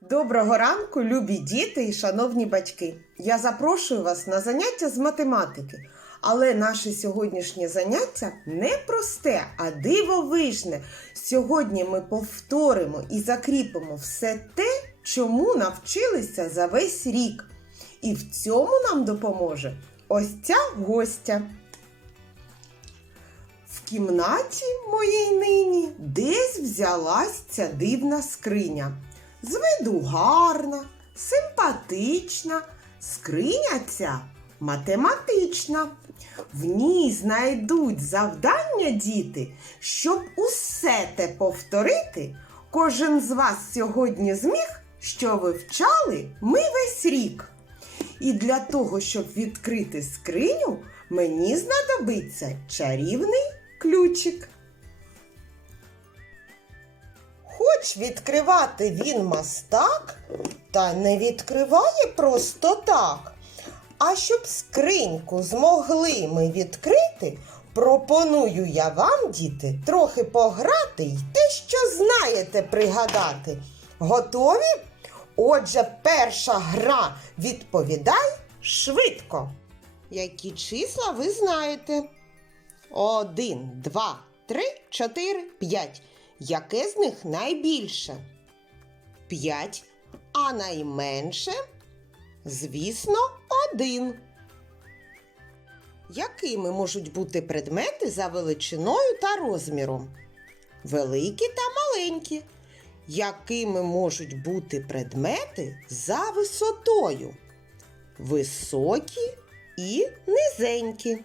Доброго ранку, любі діти і шановні батьки. Я запрошую вас на заняття з математики. Але наше сьогоднішнє заняття не просте, а дивовижне. Сьогодні ми повторимо і закріпимо все те, чому навчилися за весь рік. І в цьому нам допоможе ось ця гостя. В кімнаті моїй нині десь взялась ця дивна скриня. З виду гарна, симпатична, скриня ця математична. В ній знайдуть завдання діти, щоб усе те повторити. Кожен з вас сьогодні зміг, що вивчали ми весь рік. І для того, щоб відкрити скриню, мені знадобиться чарівний ключик. Хоч відкривати він мастак, та не відкриває просто так. А щоб скриньку змогли ми відкрити, пропоную я вам, діти, трохи пограти й те, що знаєте, пригадати. Готові? Отже, перша гра відповідай швидко. Які числа ви знаєте? Один, два, три, чотири, п'ять. Яке з них найбільше? П'ять. А найменше? Звісно, один. Якими можуть бути предмети за величиною та розміром? Великі та маленькі. Якими можуть бути предмети за висотою? Високі і низенькі.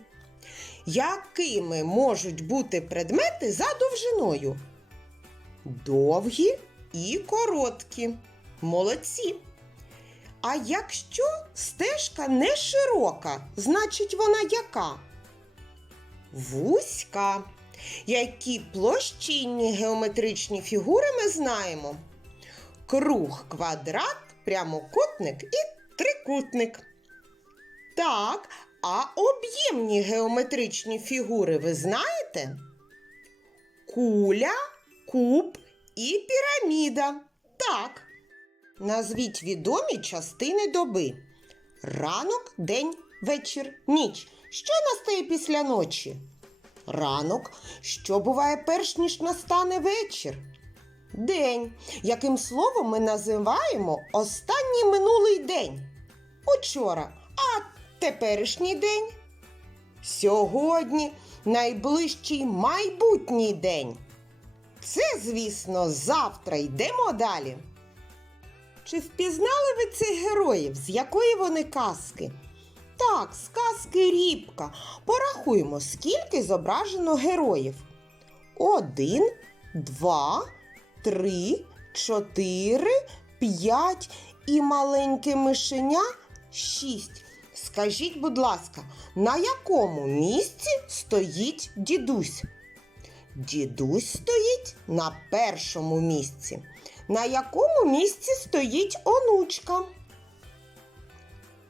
Якими можуть бути предмети за довжиною? Довгі і короткі. Молодці. А якщо стежка не широка, значить вона яка? Вузька. Які площинні геометричні фігури ми знаємо? Круг, квадрат, прямокутник і трикутник. Так, а об'ємні геометричні фігури ви знаєте? Куля, куб і піраміда. Так. Назвіть відомі частини доби. Ранок, день, вечір, ніч. Що настає після ночі? Ранок. Що буває перш ніж настане вечір? День. Яким словом ми називаємо останній минулий день? Учора. А теперішній день? Сьогодні найближчий майбутній день. Це, звісно, завтра йдемо далі. Чи впізнали ви цих героїв? З якої вони казки? Так, з казки Рібка. Порахуємо, скільки зображено героїв. Один, два, три, чотири, п'ять і маленьке мишеня шість. Скажіть, будь ласка, на якому місці стоїть дідусь? Дідусь стоїть на першому місці. На якому місці стоїть онучка?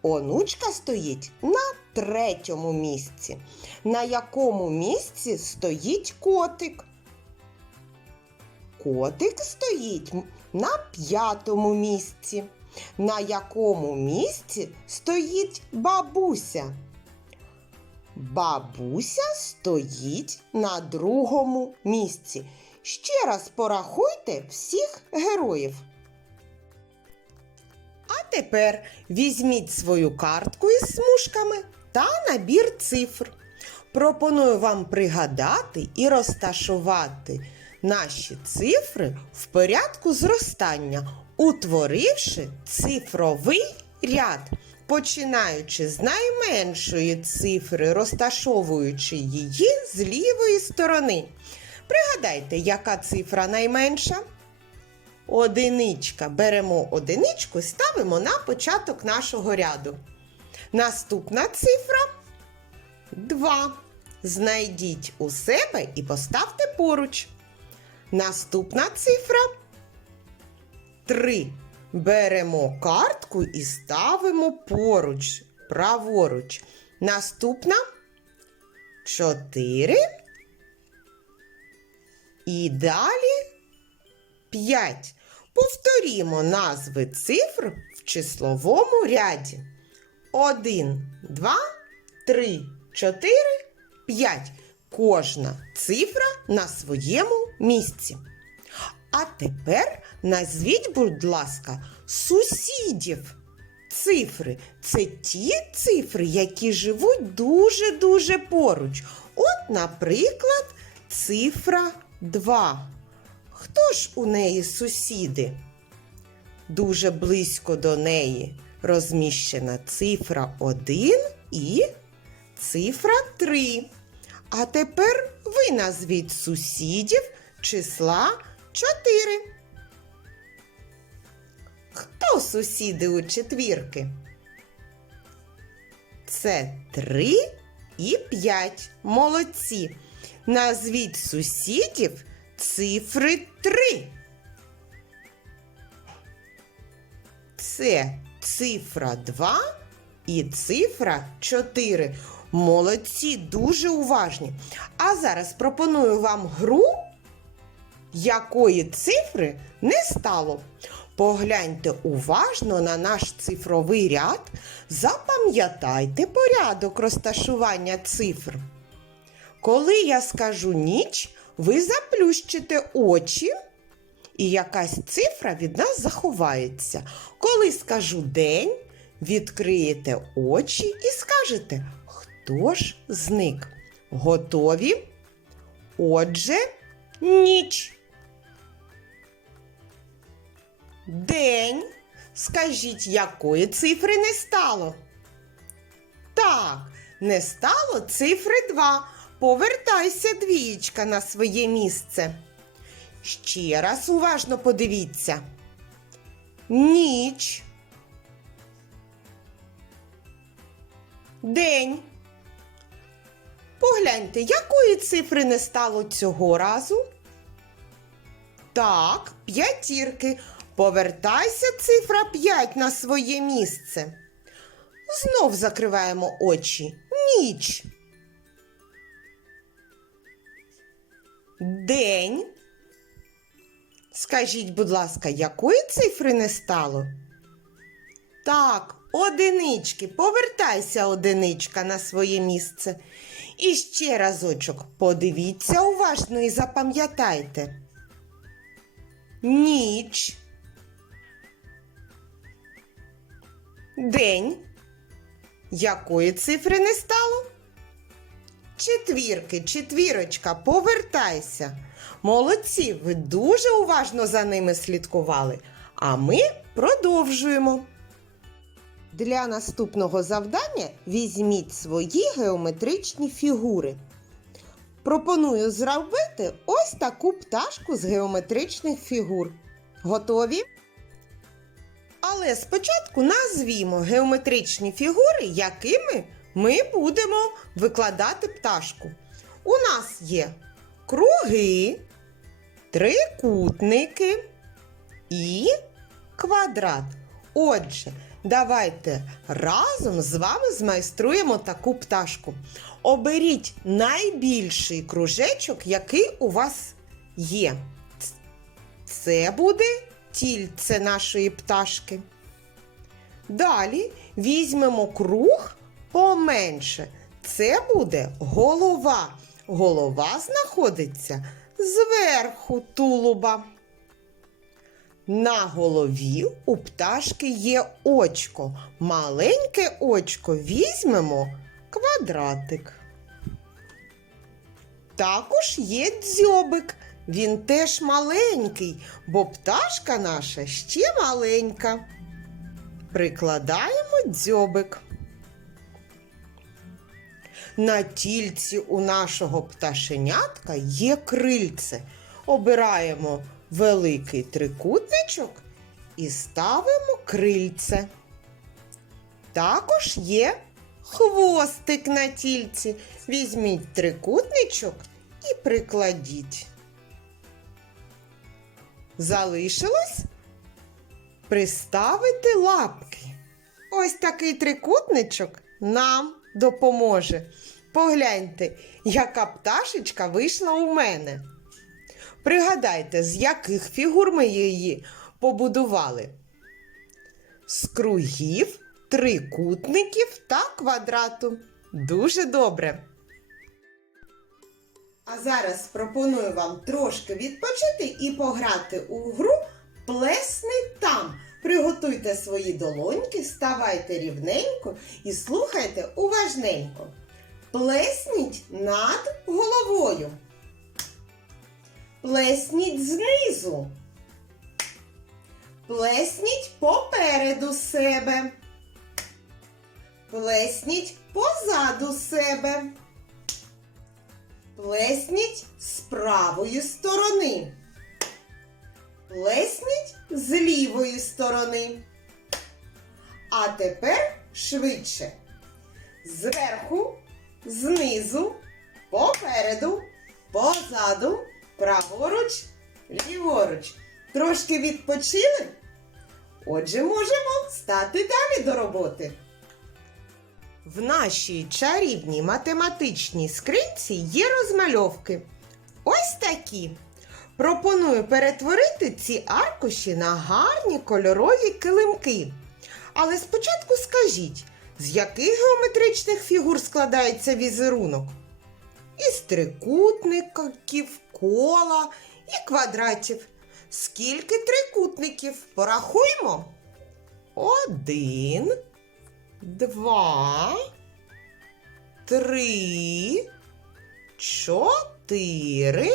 Онучка стоїть на третьому місці. На якому місці стоїть котик? Котик стоїть на п'ятому місці. На якому місці стоїть бабуся? Бабуся стоїть на другому місці. Ще раз порахуйте всіх героїв. А тепер візьміть свою картку із смужками та набір цифр. Пропоную вам пригадати і розташувати наші цифри в порядку зростання, утворивши цифровий ряд, починаючи з найменшої цифри, розташовуючи її з лівої сторони. Пригадайте, яка цифра найменша? Одиничка. Беремо одиничку, ставимо на початок нашого ряду. Наступна цифра 2. Знайдіть у себе і поставте поруч. Наступна цифра 3. Беремо картку і ставимо поруч, праворуч. Наступна 4. І далі 5. Повторімо назви цифр в числовому ряді. 1, 2, 3, 4, 5. Кожна цифра на своєму місці. А тепер назвіть, будь ласка, сусідів. Цифри це ті цифри, які живуть дуже-дуже поруч. От, наприклад, цифра 2. Хто ж у неї сусіди? Дуже близько до неї розміщена цифра 1 і цифра 3. А тепер ви назвіть сусідів числа 4. Хто сусіди у четвірки? Це 3 і 5. Молодці. Назвіть сусідів цифри 3. Це цифра 2 і цифра 4. Молодці, дуже уважні. А зараз пропоную вам гру, якої цифри не стало. Погляньте уважно на наш цифровий ряд. Запам'ятайте порядок розташування цифр. Коли я скажу ніч, ви заплющите очі, і якась цифра від нас заховається. Коли скажу день, відкриєте очі і скажете, хто ж зник. Готові? Отже, ніч. День. Скажіть, якої цифри не стало? Так, не стало цифри 2. Повертайся двієчка на своє місце. Ще раз уважно подивіться. Ніч. День. Погляньте, якої цифри не стало цього разу? Так, п'ятірки. Повертайся цифра 5 на своє місце. Знов закриваємо очі. Ніч. День. Скажіть, будь ласка, якої цифри не стало? Так, одинички. Повертайся, одиничка, на своє місце. І ще разочок подивіться уважно і запам'ятайте. Ніч. День. Якої цифри не стало? Четвірки, четвірочка, повертайся. Молодці, ви дуже уважно за ними слідкували. А ми продовжуємо. Для наступного завдання візьміть свої геометричні фігури. Пропоную зробити ось таку пташку з геометричних фігур. Готові? Але спочатку назвімо геометричні фігури, якими ми будемо викладати пташку. У нас є круги, трикутники і квадрат. Отже, давайте разом з вами змайструємо таку пташку. Оберіть найбільший кружечок, який у вас є. Це буде тільце нашої пташки. Далі візьмемо круг поменше. Це буде голова. Голова знаходиться зверху тулуба. На голові у пташки є очко. Маленьке очко візьмемо квадратик. Також є дзьобик. Він теж маленький, бо пташка наша ще маленька. Прикладаємо дзьобик. На тільці у нашого пташенятка є крильце. Обираємо великий трикутничок і ставимо крильце. Також є хвостик на тільці. Візьміть трикутничок і прикладіть. Залишилось приставити лапки. Ось такий трикутничок нам допоможе. Погляньте, яка пташечка вийшла у мене. Пригадайте, з яких фігур ми її побудували? З кругів, трикутників та квадрату. Дуже добре. А зараз пропоную вам трошки відпочити і пограти у гру Плесни там. Приготуйте свої долоньки, ставайте рівненько і слухайте уважненько. Плесніть над головою. Плесніть знизу. Плесніть попереду себе. Плесніть позаду себе. Плесніть з правої сторони. Плесніть з лівої сторони. А тепер швидше. Зверху, знизу, попереду, позаду, праворуч, ліворуч. Трошки відпочили? Отже, можемо стати далі до роботи. В нашій чарівній математичній скринці є розмальовки. Ось такі. Пропоную перетворити ці аркуші на гарні кольорові килимки. Але спочатку скажіть, з яких геометричних фігур складається візерунок? Із трикутників, кола і квадратів. Скільки трикутників? Порахуймо. Один, два, три, чотири,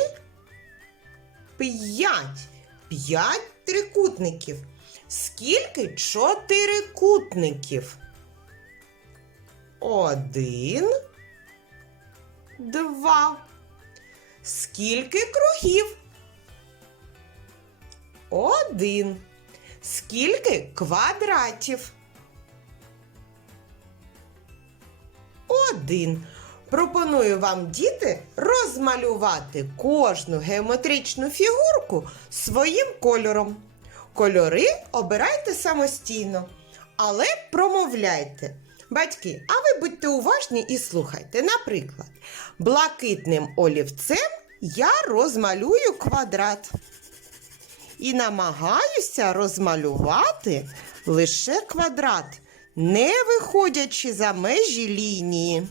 п'ять. П'ять трикутників. Скільки чотирикутників? Один, два. Скільки кругів? Один. Скільки квадратів? Один. Пропоную вам, діти, розмалювати кожну геометричну фігурку своїм кольором. Кольори обирайте самостійно, але промовляйте. Батьки, а ви будьте уважні і слухайте. Наприклад, блакитним олівцем я розмалюю квадрат. І намагаюся розмалювати лише квадрат, не виходячи за межі лінії.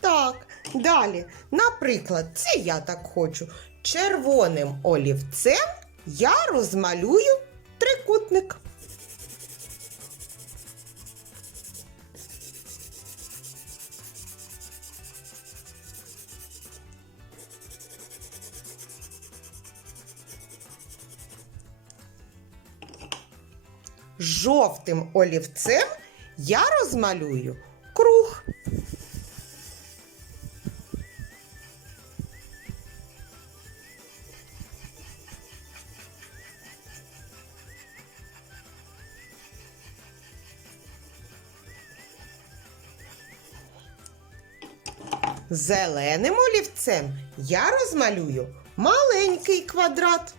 Так, далі. Наприклад, це я так хочу. Червоним олівцем я розмалюю трикутник. Жовтим олівцем я розмалюю круг. Зеленим олівцем я розмалюю маленький квадрат.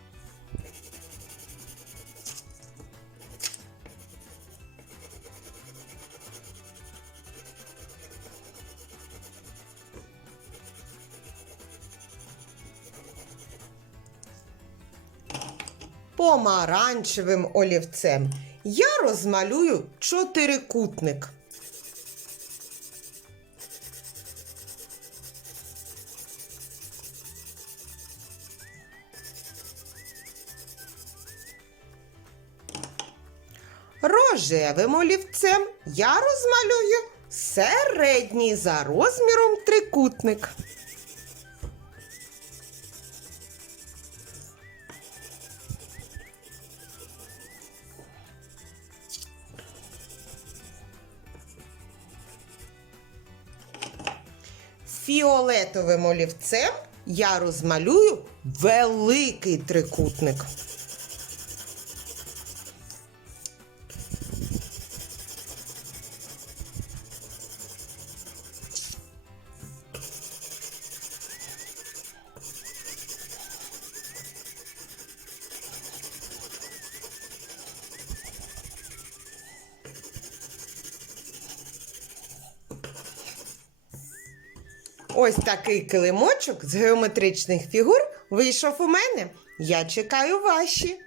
Помаранчевим олівцем я розмалюю чотирикутник. Рожевим олівцем я розмалюю середній за розміром трикутник. Фіолетовим олівцем я розмалюю великий трикутник. Такий килимочок з геометричних фігур вийшов у мене. Я чекаю ваші.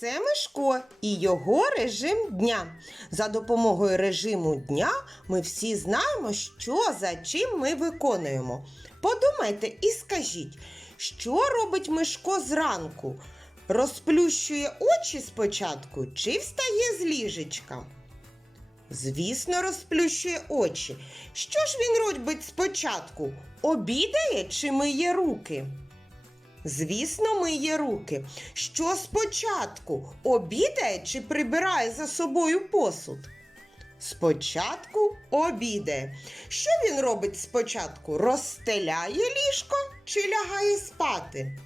Це Мишко і його режим дня. За допомогою режиму дня ми всі знаємо, що за чим ми виконуємо. Подумайте і скажіть, що робить Мишко зранку? Розплющує очі спочатку чи встає з ліжечка? Звісно, розплющує очі. Що ж він робить спочатку? Обідає чи миє руки? Звісно, миє руки. Що спочатку? Обідає чи прибирає за собою посуд? Спочатку обідає. Що він робить спочатку? Розстеляє ліжко чи лягає спати?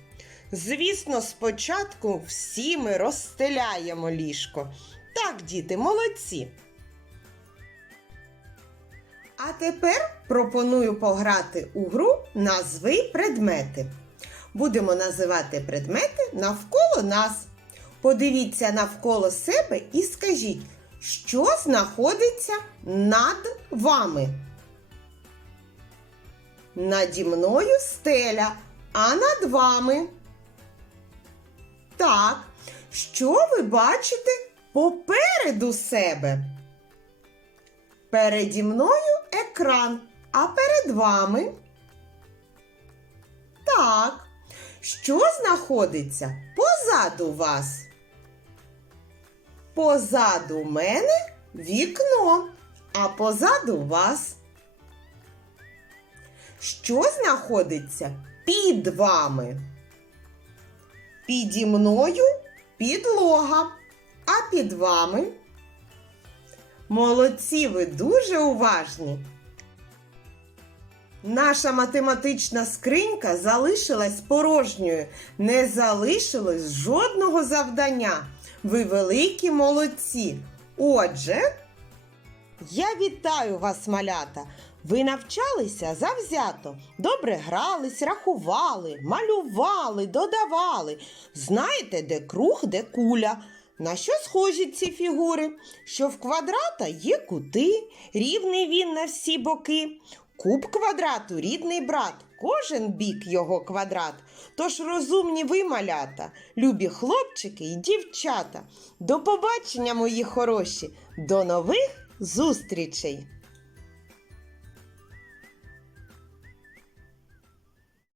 Звісно, спочатку всі ми розстеляємо ліжко. Так, діти, молодці. А тепер пропоную пограти у гру Назви предмети. Будемо називати предмети навколо нас. Подивіться навколо себе і скажіть, що знаходиться над вами. Наді мною стеля, а над вами. Так, що ви бачите попереду себе? Переді мною екран, а перед вами. Так. Що знаходиться позаду вас? Позаду мене вікно, а позаду вас. Що знаходиться під вами? Піді мною підлога, а під вами. Молодці, ви дуже уважні. Наша математична скринька залишилась порожньою, не залишилось жодного завдання. Ви великі молодці. Отже, я вітаю вас, малята. Ви навчалися завзято, добре грались, рахували, малювали, додавали. Знаєте, де круг, де куля. На що схожі ці фігури? Що в квадрата є кути, рівний він на всі боки. Куб квадрату рідний брат, кожен бік його квадрат. Тож розумні ви, малята, любі хлопчики і дівчата. До побачення, мої хороші, до нових зустрічей!